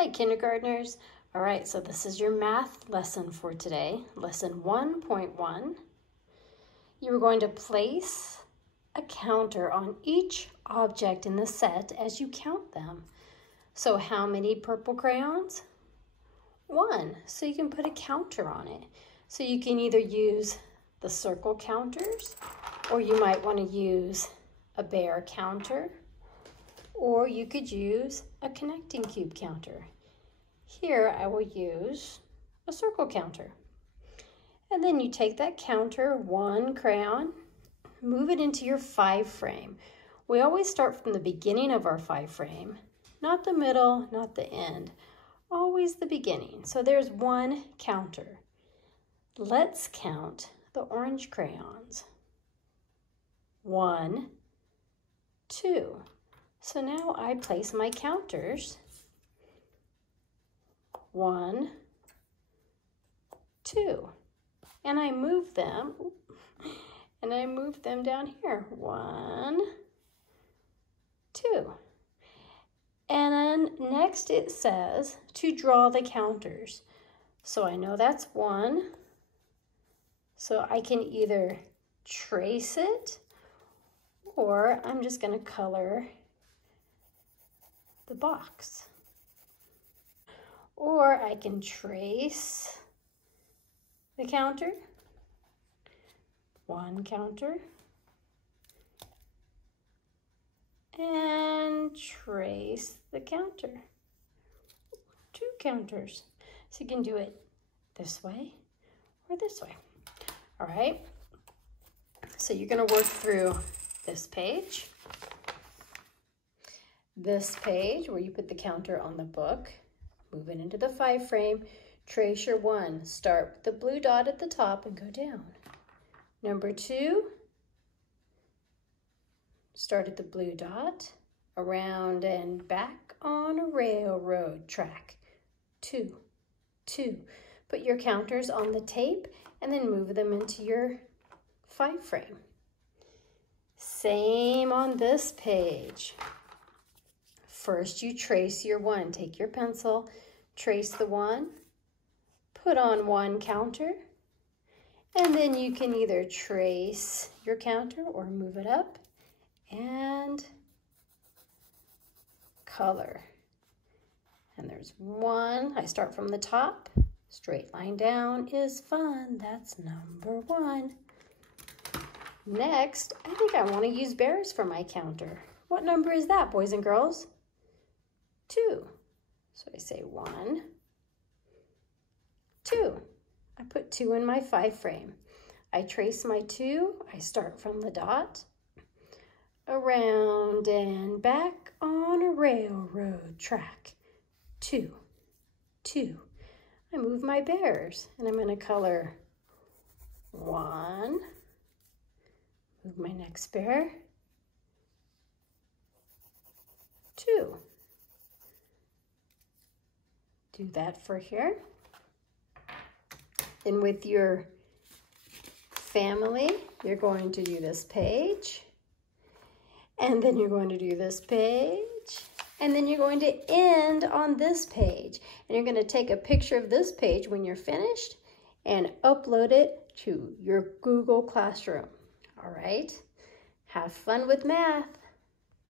Hi, kindergartners. All right, so this is your math lesson for today, lesson 1.1. You are going to place a counter on each object in the set as you count them. So how many purple crayons? 1. So you can put a counter on it. So you can either use the circle counters, or you might want to use a bear counter, or you could use a connecting cube counter. Here I will use a circle counter. And then you take that counter, 1 crayon, move it into your 5 frame. We always start from the beginning of our 5 frame, not the middle, not the end, always the beginning. So there's 1 counter. Let's count the orange crayons. 1, 2. So now I place my counters. 1, 2. And I move them, down here. 1, 2. And then next it says to draw the counters. So I know that's 1. So I can either trace it, or I'm just going to color the box. Or I can trace the counter, 1 counter, and trace the counter, 2 counters. So you can do it this way or this way. All right, so you're going to work through this page where you put the counter on the book, move it into the 5 frame, trace your 1, start with the blue dot at the top and go down. Number 2, start at the blue dot, around and back on a railroad track. 2, 2. Put your counters on the tape and then move them into your 5 frame. Same on this page. First you trace your 1. Take your pencil, trace the 1, put on 1 counter, and then you can either trace your counter or move it up and color. And there's 1. I start from the top. Straight line down is fun. That's number 1. Next, I think I want to use bears for my counter. What number is that, boys and girls? 2. So I say 1, 2. I put 2 in my 5 frame. I trace my 2. I start from the dot, around and back on a railroad track. 2, 2. I move my bears, and I'm going to color 1, move my next bear, 2. Do that for here. Then with your family, you're going to do this page, and then you're going to do this page, and then you're going to end on this page. And you're going to take a picture of this page when you're finished and upload it to your Google Classroom. All right? Have fun with math.